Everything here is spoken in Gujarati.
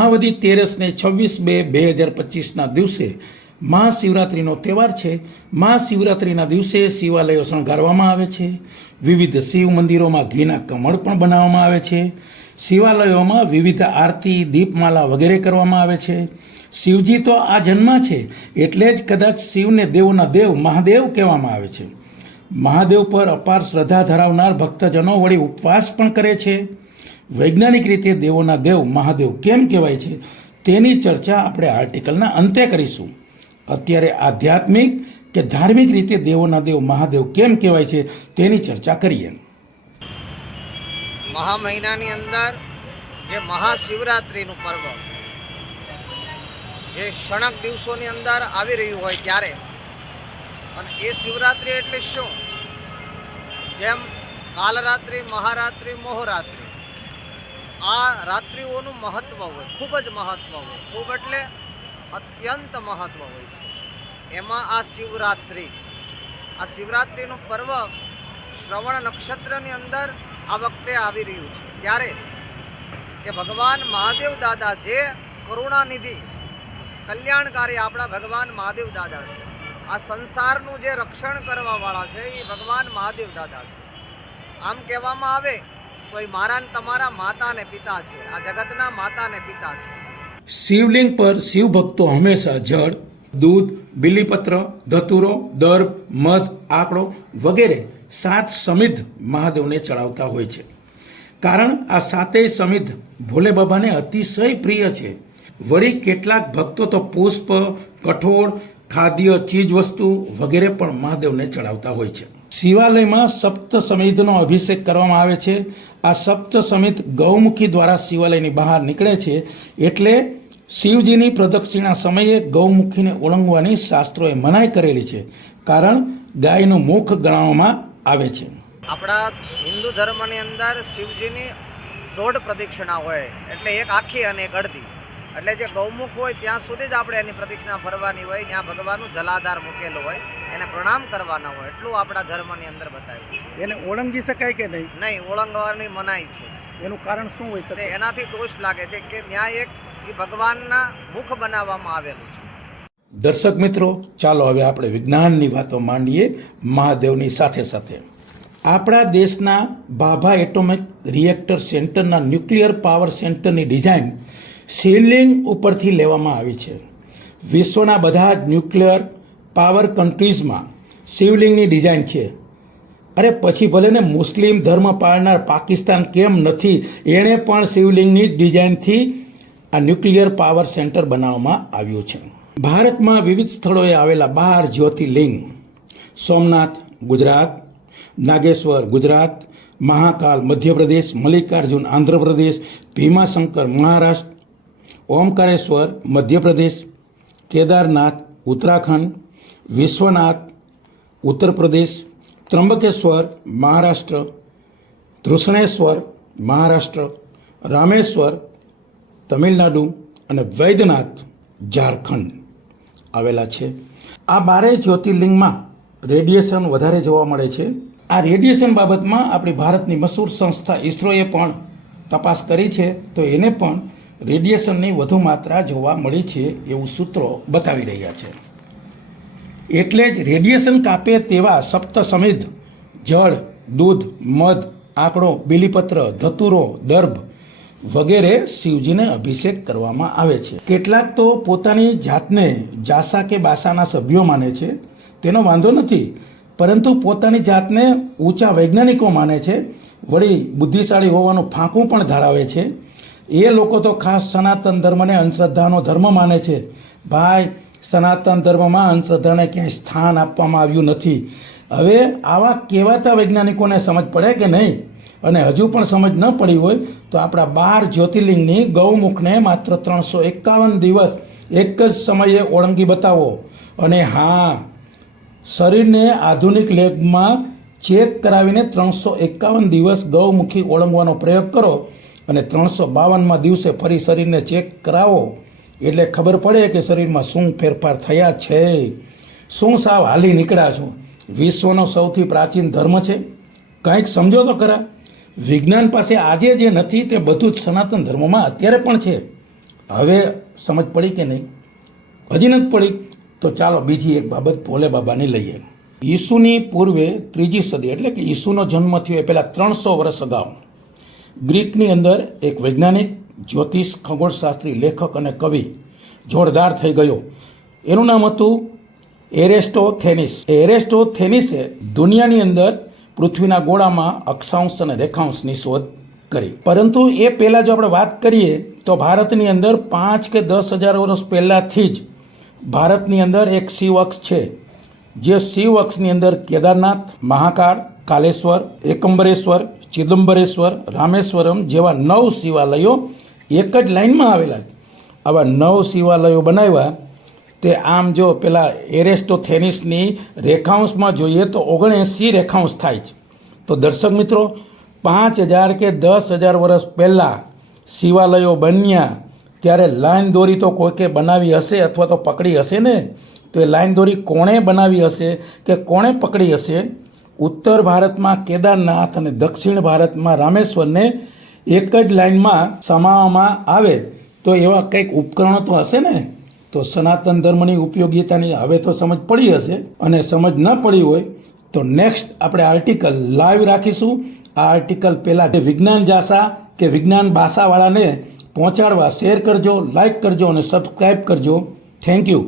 મહાવદી 13 ને 26/2/2025ના દિવસે મહાશિવરાત્રિનો તહેવાર છે। મહાશિવરાત્રિના દિવસે શિવાલયો શણગારવામાં આવે છે। વિવિધ શિવ મંદિરોમાં ઘીના કમળ પણ બનાવવામાં આવે છે। શિવાલયોમાં વિવિધ આરતી, દીપમાલા વગેરે કરવામાં આવે છે। શિવજી તો આ જન્મા છે, એટલે જ કદાચ શિવને દેવોના દેવ મહાદેવ કહેવામાં આવે છે। મહાદેવ પર અપાર શ્રદ્ધા ધરાવનાર ભક્તજનો વળી ઉપવાસ પણ કરે છે। વૈજ્ઞાનિક રીતે દેવોના દેવ મહાદેવ કેમ કહેવાય છે તેની ચર્ચા આપણે આર્ટિકલના અંતે કરીશું। અત્યારે આધ્યાત્મિક કે ધાર્મિક રીતે દેવોના દેવ મહાદેવ કેમ કહેવાય છે તેની ચર્ચા કરીએ। મહા મહિનાની અંદર જે મહાશિવરાત્રિનું પર્વ જે ક્ષણક દિવસોની અંદર આવી રહ્યું હોય ત્યારે, અને એ શિવરાત્રિ એટલે શું? જેમ કાલરાત્રિ, મહારાત્રિ, મોહરાત્રિ, આ રાત્રિઓનું મહત્ત્વ હોય, ખૂબ જ મહત્ત્વ હોય, ખૂબ એટલે અત્યંત મહત્ત્વ હોય છે। એમાં આ શિવરાત્રિનું પર્વ શ્રવણ નક્ષત્રની અંદર આ વખતે આવી રહ્યું છે ત્યારે કે ભગવાન મહાદેવ દાદા જે કરુણાનિધિ કલ્યાણકારી આપણા ભગવાન મહાદેવ દાદા છે, આ સંસારનું જે રક્ષણ કરવાવાળા છે એ ભગવાન મહાદેવ દાદા છે। આમ કહેવામાં આવે તો એ મારા ને તમારા માતા ને પિતા છે, આ જગતના માતા ને પિતા છે। શિવલિંગ પર શિવ ભક્તો હંમેશા જળ, દૂધ, બીલીપત્ર, ધતુરો, દર્ભ, મધ, આકડો વગેરે 7 સમિધ મહાદેવને ચડાવતા હોય છે, કારણ આ 7 સમિધ ભોલે બાબાને અતિશય પ્રિય છે। વળી કેટલાક ભક્તો તો પુષ્પ, કઠોળ, ખાદ્ય ચીજ વસ્તુ વગેરે પણ મહાદેવને ચડાવતા હોય છે। શિવાલયમાં સપ્ત સમિધનો અભિષેક કરવામાં આવે છે। આ સપ્ત સમિધ ગૌમુખી દ્વારા શિવાલયની બહાર નીકળે છે, એટલે શિવજીની પ્રદક્ષિણા સમયે ગૌમુખીને ઓળંગવાની શાસ્ત્રોએ મનાઈ કરેલી છે, કારણ ગાયનું મુખ ગણવામાં આવે છે। આપણા હિન્દુ ધર્મની અંદર શિવજીની 1.5 પ્રદક્ષિણા હોય, એટલે એક આખી અને એક અડધી, એટલે જે ગૌમુખ હોય ત્યાં સુધી જ આપણે એની પ્રદક્ષિણા ફરવાની હોય, ત્યાં ભગવાનનું જલાધાર મૂકેલો હોય, એને પ્રણામ કરવાના હોય, એટલું આપણા ધર્મની અંદર બતાવ્યું છે। એને ઓળંગી શકાય કે નહીં? નહીં, ઓળંગવાની મનાઈ છે। એનું કારણ શું હોય શકે? એનાથી દોષ લાગે છે કે ત્યાં એક ભગવાનના મુખ બનાવવામાં આવેલું છે। દર્શક મિત્રો, ચાલો હવે આપણે વિજ્ઞાનની વાતો માંડીએ મહાદેવની સાથે સાથે। આપણા દેશના ભાભા એટોમિક રિએક્ટર સેન્ટરના ન્યુક્લિયર પાવર સેન્ટરની ડિઝાઇન શિવલિંગ ઉપરથી લેવામાં આવી છે। વિશ્વના બધા જ ન્યુક્લિયર પાવર કન્ટ્રીઝમાં શિવલિંગની ડિઝાઇન છે। અરે પછી ભલે ને મુસ્લિમ ધર્મ પાળનાર પાકિસ્તાન કેમ નથી, એણે પણ શિવલિંગની ડિઝાઇનથી આ ન્યુક્લિયર પાવર સેન્ટર બનાવવામાં આવ્યું છે। ભારતમાં વિવિધ સ્થળોએ આવેલા 12 જ્યોતિર્લિંગ સોમનાથ ગુજરાત, નાગેશ્વર ગુજરાત, મહાકાલ મધ્યપ્રદેશ, મલ્લિકાર્જુન આંધ્રપ્રદેશ, ભીમાશંકર મહારાષ્ટ્ર, ઓમકારેશ્વર મધ્યપ્રદેશ, કેદારનાથ ઉત્તરાખંડ, વિશ્વનાથ ઉત્તર પ્રદેશ, ત્રંબકેશ્વર મહારાષ્ટ્ર, ધૃષણેશ્વર મહારાષ્ટ્ર, રામેશ્વર તમિલનાડુ અને વૈદ્યનાથ ઝારખંડ આવેલા છે। આ 12 જ્યોતિર્લિંગમાં રેડિયેશન વધારે જોવા મળે છે। આ રેડિયેશન બાબતમાં આપણી ભારતની મશહૂર સંસ્થા ઇસરોએ પણ તપાસ કરી છે, તો એને પણ રેડિયેશનની વધુ માત્રા જોવા મળી છે એવું સૂત્રો બતાવી રહ્યા છે। એટલે જ રેડિયેશન કાપે તેવા સપ્ત સમિધ જળ, દૂધ, મધ, આકડો, બીલીપત્ર, ધતુરો, દર્ભ વગેરે શિવજીને અભિષેક કરવામાં આવે છે। કેટલાક તો પોતાની જાતને જાસા કે બાસાના સભ્યો માને છે, તેનો વાંધો નથી, પરંતુ પોતાની જાતને ઊંચા વૈજ્ઞાનિકો માને છે, વળી બુદ્ધિશાળી હોવાનું ફાંકું પણ ધરાવે છે। એ લોકો તો ખાસ સનાતન ધર્મને અંધશ્રદ્ધાનો ધર્મ માને છે। ભાઈ, સનાતન ધર્મમાં અંધશ્રદ્ધાને ક્યાંય સ્થાન આપવામાં આવ્યું નથી। હવે આવા કહેવાતા વૈજ્ઞાનિકોને સમજ પડે કે નહીં? અને હજુ પણ સમજ ન પડી હોય તો આપણા 12 જ્યોતિર્લિંગની ગૌમુખને માત્ર 351 દિવસ એક જ સમયે ઓળંગી બતાવો, અને હા, શરીરને આધુનિક લેબમાં ચેક કરાવીને 351 દિવસ ગૌમુખી ઓળંગવાનો પ્રયોગ કરો, અને 352મા દિવસે ફરી શરીરને ચેક કરાવો, એટલે ખબર પડે કે શરીરમાં શું ફેરફાર થયા છે, શું સાવ હાલી નીકળ્યા છો। વિશ્વનો સૌથી પ્રાચીન ધર્મ છે, કંઈક સમજો તો ખરા। વિજ્ઞાન પાસે આજે જે નથી તે બધું જ સનાતન ધર્મમાં અત્યારે પણ છે। હવે સમજ પડી કે નહીં? હજી નથી પડી? તો ચાલો બીજી એક બાબત ભોલે બાબાની લઈએ. ઈસુની પૂર્વે 3જી સદી એટલે કે ઈસુનો જન્મ થયો એ પહેલાં 300 વર્ષ અગાઉ ગ્રીકની અંદર એક વૈજ્ઞાનિક, જ્યોતિષ, ખગોળશાસ્ત્રી, લેખક અને કવિ જોરદાર થઈ ગયો. એનું નામ હતું એરેસ્ટોથેનિસ. એરેસ્ટોથેનિસે દુનિયાની અંદર પૃથ્વીના ગોળામાં અક્ષાંશ અને રેખાંશની શોધ કરી. પરંતુ એ પહેલાં જો આપણે વાત કરીએ તો ભારતની અંદર 5 કે 10,000 વર્ષ પહેલાંથી જ ભારતની અંદર એક શિવ અક્ષ છે. જે શિવ અક્ષની અંદર કેદારનાથ, મહાકાળ, કાલેશ્વર, એકંબરેશ્વર, ચિદમ્બરેશ્વર, રામેશ્વરમ જેવા 9 શિવાલયો એક જ લાઇનમાં આવેલા છે. આવા 9 શિવાલયો બનાવ્યા. તે આમ જો પેલા એરેસ્ટોથેનિસની રેખાંશમાં જોઈએ તો 79 રેખાંશ થાય છે. તો દર્શક મિત્રો, 5,000 કે 10,000 વર્ષ પહેલાં શિવાલયો બન્યા ત્યારે લાઈન દોરી તો કોઈકે બનાવી હશે અથવા તો પકડી હશે ને. તો એ લાઈન દોરી કોણે બનાવી હશે કે કોણે પકડી હશે? ઉત્તર ભારતમાં કેદારનાથ અને દક્ષિણ ભારતમાં રામેશ્વરને એક જ લાઈનમાં સમાવવામાં આવે તો એવા કંઈક ઉપકરણો તો હશે ને. તો સનાતન ધર્મની ઉપયોગિતાની હવે તો સમજ પડી હશે. અને સમજ ન પડી હોય તો નેક્સ્ટ આપણે આર્ટિકલ લાઈવ રાખીશું. આ આર્ટિકલ પહેલાં જે વિજ્ઞાન જાસા કે વિજ્ઞાન ભાષાવાળાને પહોંચાડવા શેર કરજો, લાઈક કરજો અને સબસ્ક્રાઈબ કરજો. Thank you.